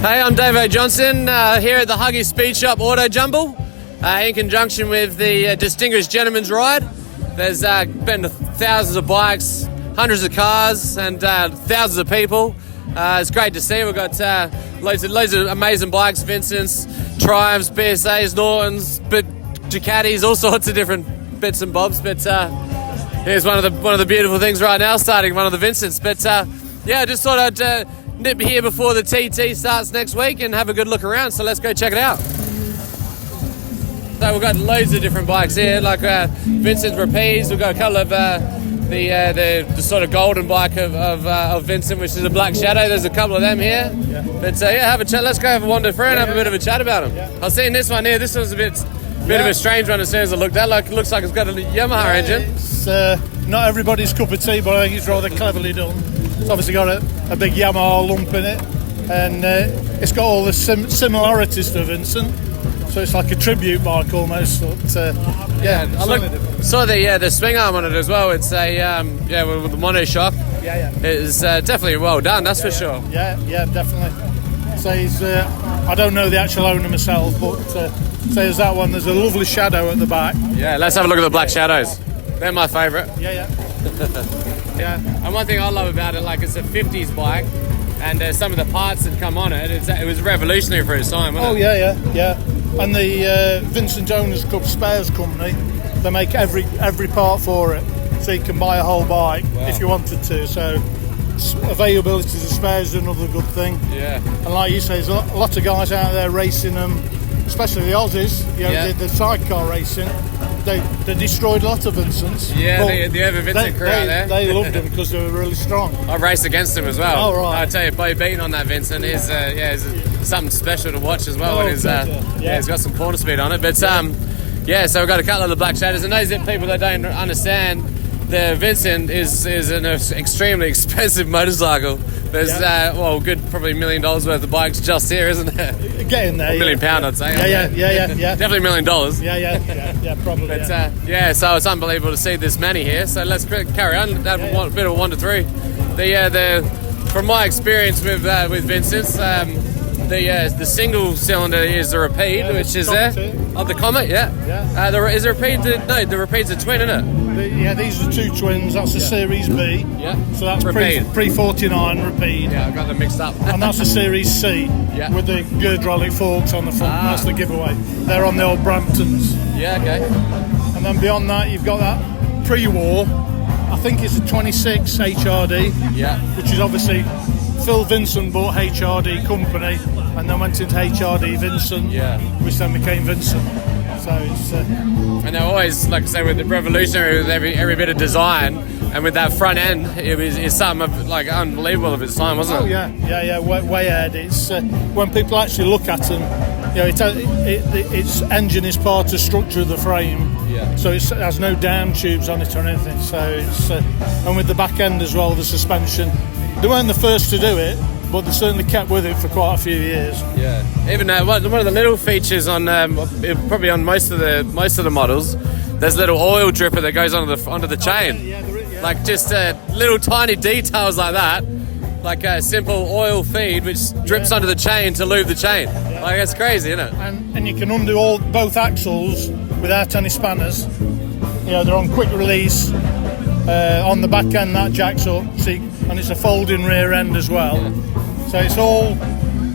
Hey, I'm Davo Johnson here at the Huggys Speed Shop Auto Jumble in conjunction with the Distinguished Gentleman's Ride. There's been thousands of bikes, hundreds of cars and thousands of people. It's great to see. We've got loads of amazing bikes, Vincent's, Triumphs, BSAs, Nortons, but Ducatis, all sorts of different bits and bobs. But here's one of the beautiful things right now, starting one of the Vincents. But yeah, I just thought I'd nip here before the TT starts next week and have a good look around. So let's go check it out. So we've got loads of different bikes here, like Vincent's Rapides. We've got a couple of the sort of golden bike of Vincent, which is a Black Shadow. There's a couple of them here. Yeah. But yeah, have a chat. Let's go have a wander through and have a bit of a chat about them. Yeah. I've seen this one here. This one's a bit of a strange one as soon as I looked at it. Like, it looks like it's got a Yamaha engine. It's not everybody's cup of tea, but I think it's rather cleverly done. It's obviously got a big Yamaha lump in it, and it's got all the similarities to Vincent. So it's like a tribute bike almost. But, I saw the swing arm on it as well. It's a with the monoshock. Yeah. It's definitely well done. That's for sure. Yeah, definitely. So he's I don't know the actual owner myself, but so there's that one. There's a lovely shadow at the back. Yeah, let's have a look at the Black Shadows. They're my favourite. Yeah. Yeah, and one thing I love about it, like, it's a 50s bike, and some of the parts that come on it, it was revolutionary for its time, wasn't it? Yeah. And the Vincent Owners Club Spares Company, they make every part for it, so you can buy a whole bike if you wanted to. So availability of spares is another good thing. Yeah. And like you say, there's a lot of guys out there racing them, especially the Aussies. The sidecar racing. They destroyed a lot of Vincents. Yeah, the other Vincent crew out there. They loved them because they were really strong. I raced against them as well. Oh, right. I tell you, Bo beating on that Vincent is something special to watch as well. He's got some corner speed on it. But so we've got a couple of the Black Shadows. And those people that don't understand, the Vincent is an extremely expensive motorcycle. There's good probably $1 million worth of bikes just here, isn't there? Getting there. £1 million, I'd say. Yeah. Definitely $1 million. Yeah, probably. But so it's unbelievable to see this many here. So let's carry on. Have a bit of a wander through. From my experience with Vincent's, the single cylinder is the Rapide, which is there. Of the Comet, is the Rapide? The Rapide's a twin, isn't it? These are two twins. That's a Series B. Yeah. So that's pre-49 Rapide. Yeah, I got them mixed up. And that's a Series C with the hydraulic forks on the front. That's the giveaway. They're on the old Bramptons. Yeah, okay. And then beyond that, you've got that pre-war. I think it's a 26 HRD. Yeah. Which is obviously Phil Vincent bought HRD Company and then went into HRD Vincent, which then became Vincent. So it's and they're always, like I say, with the revolutionary, with every bit of design, and with that front end, it's something of, like, unbelievable of its time, wasn't it? Yeah, way ahead. It's when people actually look at them, its engine is part of the structure of the frame. Yeah. So it has no down tubes on it or anything. So it's and with the back end as well, the suspension. They weren't the first to do it, but they certainly kept with it for quite a few years. Yeah. Even one of the little features on probably on most of the models, there's a little oil dripper that goes onto the chain. Yeah. Like just little tiny details like that, like a simple oil feed which drips onto the chain to lube the chain. Yeah. Like, it's crazy, isn't it? And you can undo both axles without any spanners. They're on quick release. On the back end that jacks up, and it's a folding rear end as well. Yeah. So it's all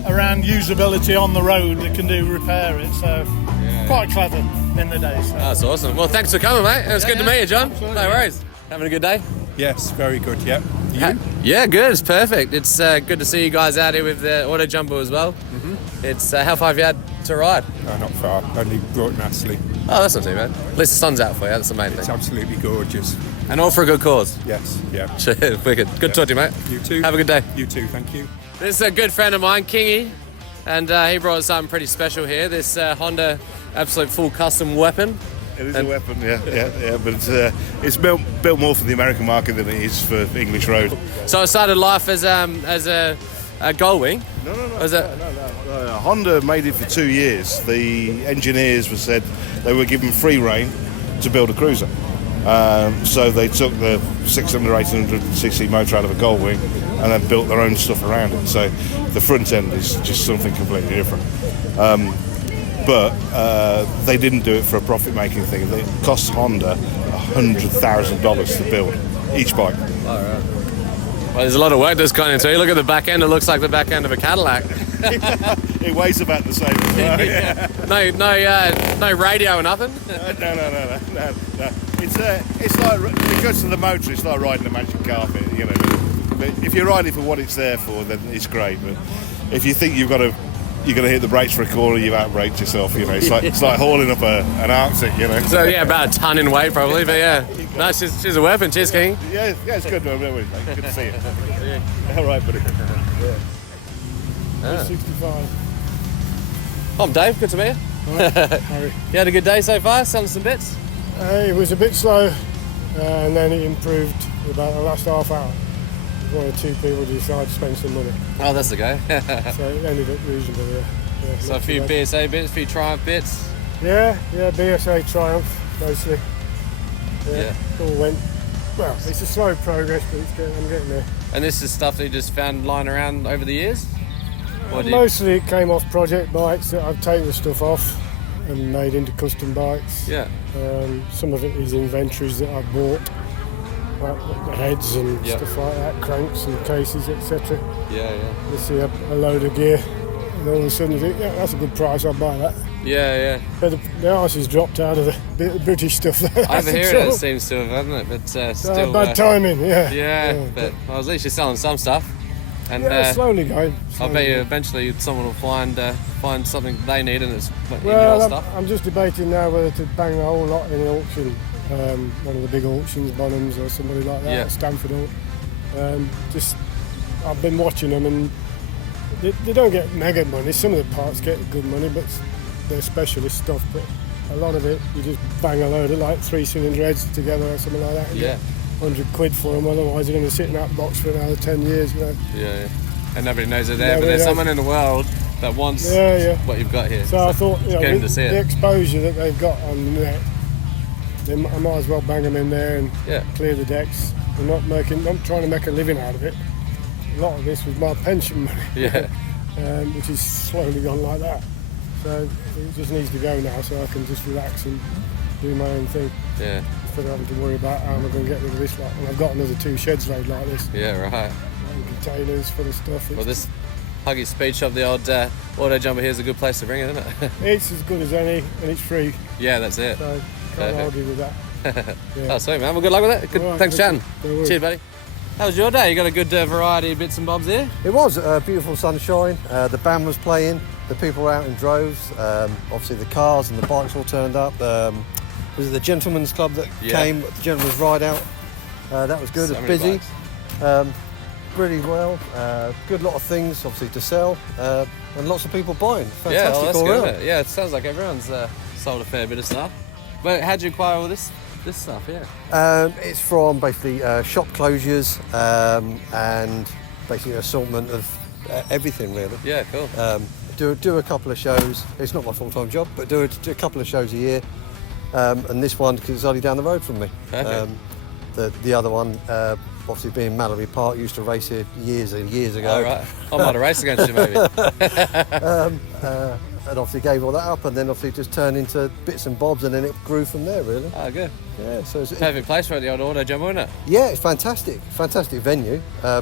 around usability on the road that can repair it. So quite clever in the day. So. That's awesome. Well, thanks for coming, mate. It was good to meet you, John. Absolutely. No worries. Having a good day? Yes, very good. Yeah. You? Yeah, good. It's perfect. It's good to see you guys out here with the Auto Jumble as well. Mm-hmm. It's how far have you had to ride? No, not far. Only Broughton Astley. Oh, that's not too bad. At least the sun's out for you. That's the main thing. It's absolutely gorgeous. And all for a good cause. Yes. Yeah. Wicked. Good to talk to you, mate. You too. Have a good day. You too. Thank you. This is a good friend of mine, Kingy, and he brought something pretty special here. This Honda absolute full custom weapon. It is a weapon, yeah, but it's built more for the American market than it is for English road. So it started life as a gull wing? No. Honda made it for 2 years. The engineers said they were given free rein to build a cruiser. So they took the 600, 800cc motor out of a gull wing and then built their own stuff around it. So the front end is just something completely different. But they didn't do it for a profit-making thing. It cost Honda $100,000 to build each bike. All right. Well, there's a lot of work that's gone into it. Look at the back end. It looks like the back end of a Cadillac. It weighs about the same as well. Yeah. No radio or nothing. No. It's like, because of the motor, it's like riding a magic carpet. You know, but if you're riding for what it's there for, then it's great. But if you think you're going to hit the brakes for a corner, you've outbraked yourself. You know, it's like hauling up an Arctic. You know. So yeah, about a ton in weight probably, but yeah. No, she's a weapon. Cheers, King. Yeah, it's good. No, mate. Good to see you. All right, buddy. Yeah. 65. I'm Dave. Good to meet you. Harry. You had a good day so far, selling some bits? It was a bit slow, and then it improved about the last half hour. One or two people decided to spend some money, Oh, that's the go. so it ended up reasonable. Yeah. So a few BSA bits, a few Triumph bits. Yeah, BSA Triumph mostly. Yeah. All went well. It's a slow progress, but I'm getting there. And this is stuff that you just found lying around over the years? Or do you- Mostly it came off project bikes that I've taken the stuff off and made into custom bikes. Yeah. Some of it is inventories that I've bought, like the heads and Yeah. stuff like that, cranks and cases, etc. Yeah. You see a load of gear, and all of a sudden you think, yeah, that's a good price, I'll buy that. Yeah. But the arse has dropped out of the British stuff. Over here it seems to have, hasn't it? But still. Bad timing, yeah. But well, at least you're selling some stuff. And slowly going. I bet you eventually someone will find something they need and it's in Well, your stuff. I'm just debating now whether to bang the whole lot in an auction, one of the big auctions, Bonhams or somebody like that, Yeah. Stanford. I've been watching them and they don't get mega money. Some of the parts get good money, but they're specialist stuff. But a lot of it, you just bang a load of like 3-cylinder heads together or something like that. And Yeah. get 100 quid for them, otherwise they're going to sit in that box for another 10 years. You know. Yeah. And nobody knows they're there, but Nobody there's knows. someone in the world that wants Yeah. what you've got here. So I thought, get them to with see the it. exposure that they've got on the net, I might as well bang them in there and Yeah. clear the decks. I'm not trying to make a living out of it. A lot of this was my pension money, Yeah. which is slowly gone like that. So it just needs to go now, so I can just relax and do my own thing Yeah. instead of having to worry about how am I going to get rid of this lot. And I've got another 2 sheds laid like this, Yeah. Right. and containers full of stuff. Well, this Huggys Speed Shop, the old auto jumper here, is a good place to bring it, isn't it? It's as good as any, and it's free, Yeah, that's it. so can't Perfect. argue with that. Yeah. Oh, sweet, man. Well, good luck with it. Good. All right, Thanks for chatting. no worries. Cheers, buddy. How was your day? You got a good variety of bits and bobs there? It was beautiful sunshine. The band was playing. The people were out in droves. Obviously, the cars and the bikes all turned up. Was it the Gentlemen's Club that came? The Gentlemen's Ride out. That was good. So It was many busy. bikes. Really well. Good lot of things, obviously, to sell. And lots of people buying. Yeah, Fantastic well, that's all good. round. Isn't it? Yeah, it sounds like everyone's sold a fair bit of stuff. But how'd you acquire all this stuff? Yeah. It's from basically shop closures and basically an assortment of everything, really. Yeah, cool. Do a couple of shows. It's not my full-time job, but do a couple of shows a year. And this one, because it's only down the road from me. Perfect. The other one, obviously being Mallory Park, used to race here years and years ago. All right. I might have raced against you, maybe. And obviously gave all that up, and then obviously just turned into bits and bobs, and then it grew from there, really. Oh, good. Yeah, so it's, Perfect place for the old auto jumper, isn't it? yeah, it's fantastic venue,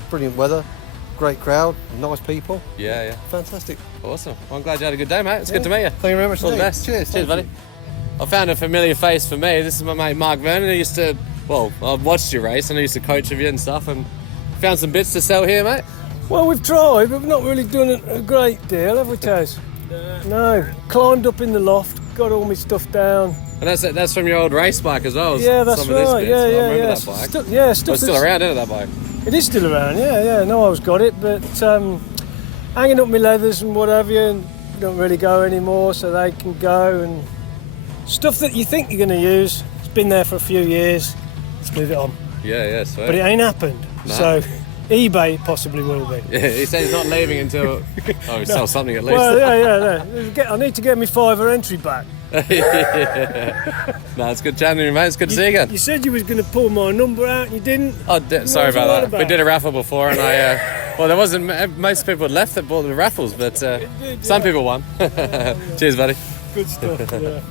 brilliant weather, great crowd, nice people, Yeah. fantastic. Awesome. Well, I'm glad you had a good day, mate. It's good to meet you. Thank you very much All the indeed. best. Cheers, Cheers, thank buddy. you. I found a familiar face for me. This is my mate Mark Vernon. I used to, I've watched you race and I used to coach of you and stuff, and found some bits to sell here, mate. Well, we've tried, but we've not really done a great deal, have we, Taz? No. Climbed up in the loft, got all my stuff down. And that's from your old race bike as well. Yeah, that's some of this right. bits. Yeah, I yeah, remember yeah. that bike. Stuff Well, it's still that's- around, isn't it, that bike? It is still around. Yeah. No, I've got it, but hanging up my leathers and what have you, and don't really go anymore, so they can go. And stuff that you think you're going to use, it's been there for a few years. Let's move it on. Yeah, sweet. But it ain't happened. No. So eBay possibly will be. Yeah, he said he's not leaving until he sells something at least. Well, yeah. I need to get my fiver entry back. No, it's good chatting to you, mate. It's good to see you again. You said you was going to pull my number out and you didn't. Oh, sorry was all about that. about? We did a raffle before, and well, there wasn't. Most people had left that bought the raffles, but some people won. Cheers, buddy. Good stuff, yeah.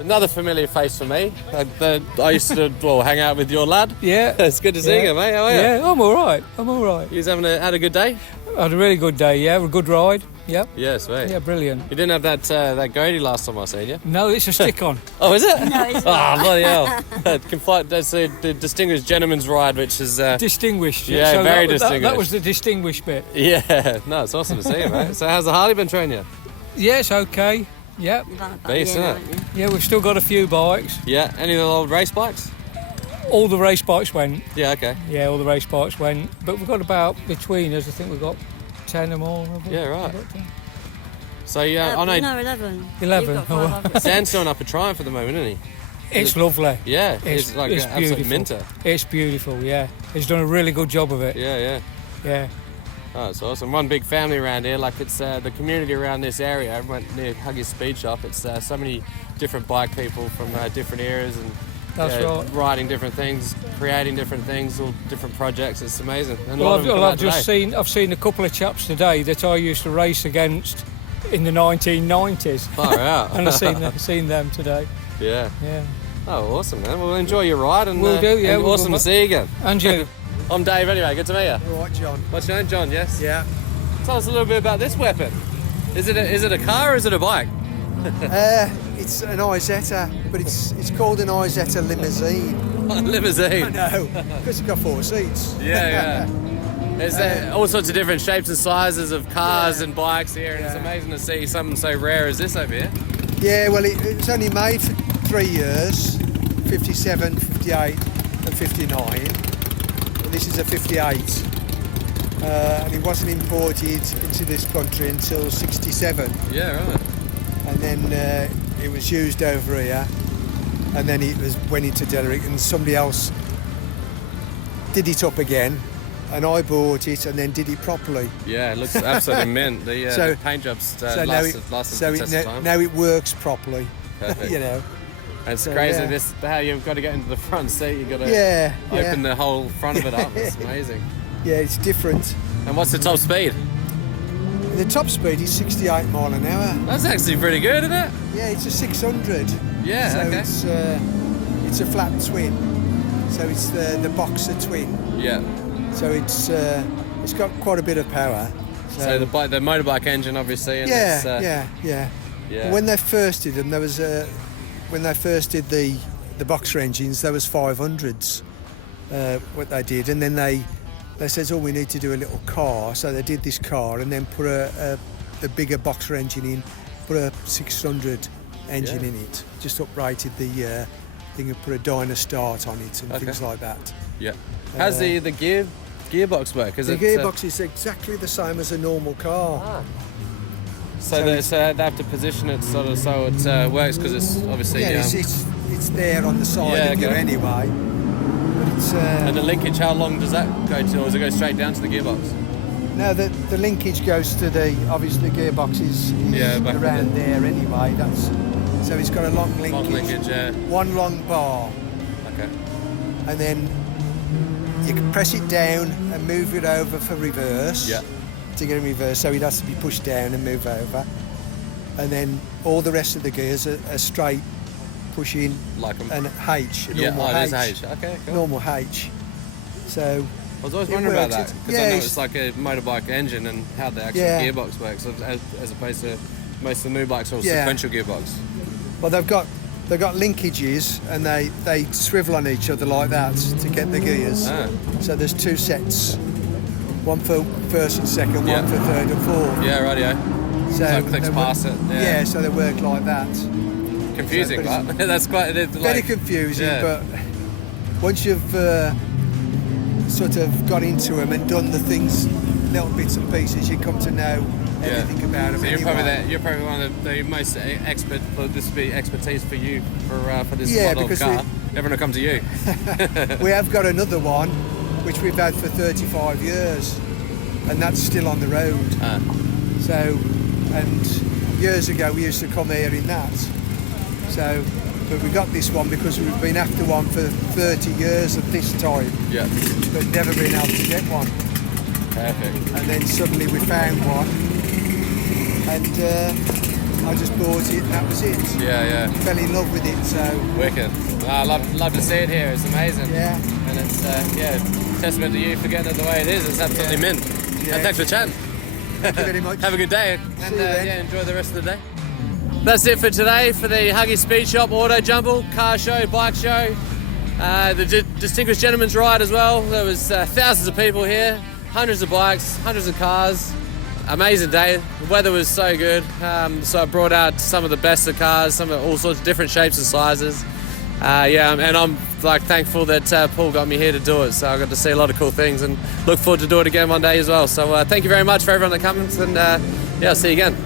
Another familiar face for me. I used to hang out with your lad. Yeah. It's good to see you, mate. How are you? Yeah, I'm all right. I'm all right. You had a good day? I had a really good day, yeah. A good ride. Yep. Yeah, sweet. Yeah, brilliant. You didn't have that Grady last time I seen you? No, it's a stick-on. Oh, is it? No, it's Oh, bloody hell. That's the Distinguished Gentleman's Ride, which is... Distinguished. Yeah, so very that distinguished. was the distinguished bit. Yeah. No, it's awesome to see you, mate. So how's the Harley been training you? Yeah, it's okay. Yep. Beast, isn't it? Yeah, we've still got a few bikes. Yeah. Any of the old race bikes? All the race bikes went. Yeah, okay. Yeah, all the race bikes went. But we've got about, between us, I think we've got 10 or more. Yeah, right. So, I know No, 11. 11. You've got 5 others. Dan's doing up a Triumph at the moment, isn't he? It's lovely. Yeah, it's like it's an absolute beautiful. minter. It's beautiful, yeah. He's done a really good job of it. Yeah. Yeah. Oh, it's awesome. One big family around here. Like it's the community around this area. Everyone near Huggys Speed Shop. It's so many different bike people from different eras and That's right. riding different things, creating different things, all different projects. It's amazing. And a Well, lot of them come out I've seen a couple of chaps today that I used to race against in the 1990s. Far out. And I've seen them today. Yeah. Yeah. Oh, awesome, man. Well, enjoy your ride and We'll do, yeah, and we'll awesome go to see you again. And you. I'm Dave. Anyway, good to meet you. All right, John. What's your name, John? Yes. Yeah. Tell us a little bit about this weapon. Is it a car or is it a bike? It's an Isetta, but it's called an Isetta limousine. Limousine. No, because it's got 4 seats. Yeah. There's all sorts of different shapes and sizes of cars and bikes here, and it's amazing to see something so rare as this over here. Yeah, well, it's only made for 3 years, 57, 58 and 59. And this is a 58. And it wasn't imported into this country until 67. Yeah, right. And then it was used over here. And then it went into Derrick and somebody else did it up again. And I bought it and then did it properly. Yeah, it looks absolutely mint. The paint jobs lasted time. now it works properly. Perfect. You know. And it's So, crazy yeah. how you've got to get into the front seat. You've got to open the whole front of it up. It's amazing. Yeah, it's different. And what's the top speed? The top speed is 68 mile an hour. That's actually pretty good, isn't it? Yeah, it's a 600. Yeah, so okay. it's a flat twin. So it's the Boxer twin. Yeah. So it's got quite a bit of power. So the motorbike engine, obviously. And yeah. When they first did them, there was when they first did the Boxer engines, there was 500s. What they did, and then they said, "Oh, we need to do a little car." So they did this car, and then put the bigger Boxer engine in, put a 600 engine in it, just uprated the thing and put a dyno start on it and things like that. Yeah. How's the gearbox work? The gearbox is exactly the same as a normal car. So they have to position it sort of so it works because it's obviously it's there on the side of you anyway. But it's, and the linkage, how long does that go to, or does it go straight down to the gearbox? No, the linkage goes to obviously the gearbox is around there anyway. So it's got a long linkage. Long linkage, yeah. One long bar. Okay. And then you can press it down and move it over for reverse. Yeah. To get in reverse, so it has to be pushed down and move over. And then all the rest of the gears are straight pushing like and H. Normal H. There's H. Okay, cool. Normal H. So I was always wondering about that because I know it's like a motorbike engine and how the actual gearbox works as opposed to most of the new bikes or sequential gearbox. Well, they've got linkages and they swivel on each other like that to get the gears. So there's 2 sets, one for first and second, one for third and fourth. Yeah, rightio. So it clicks past it. Yeah. So they work like that. Confusing, but that's quite very confusing. But once you've sort of got into them and done the things, little bits and pieces, you come to know everything about them. So you're probably one of the most expert. This would be expertise for you for this model of car. Everyone will come to you. We have got another one which we've had for 35 years, and that's still on the road. So, and years ago we used to come here in that, So, but we got this one because we've been after one for 30 years at this time, Yeah. but never been able to get one. Perfect. And then suddenly we found one, and I just bought it, and that was it. Yeah. Fell in love with it, so Wicked. I love to see it here. It's amazing. yeah. And it's testament to you for getting it the way it is. It's absolutely mint. Yeah. And thanks for chatting. Thank you very much. Have a good day, and you then. enjoy the rest of the day. That's it for today for the Huggys Speed Shop Auto Jumble car show, bike show, the Distinguished Gentleman's Ride as well. There was thousands of people here, hundreds of bikes, hundreds of cars. Amazing day. The weather was so good, so I brought out some of the best of cars, some of all sorts of different shapes and sizes. And I'm thankful that Paul got me here to do it. So I got to see a lot of cool things and look forward to do it again one day as well. So thank you very much for everyone that comes, and I'll see you again.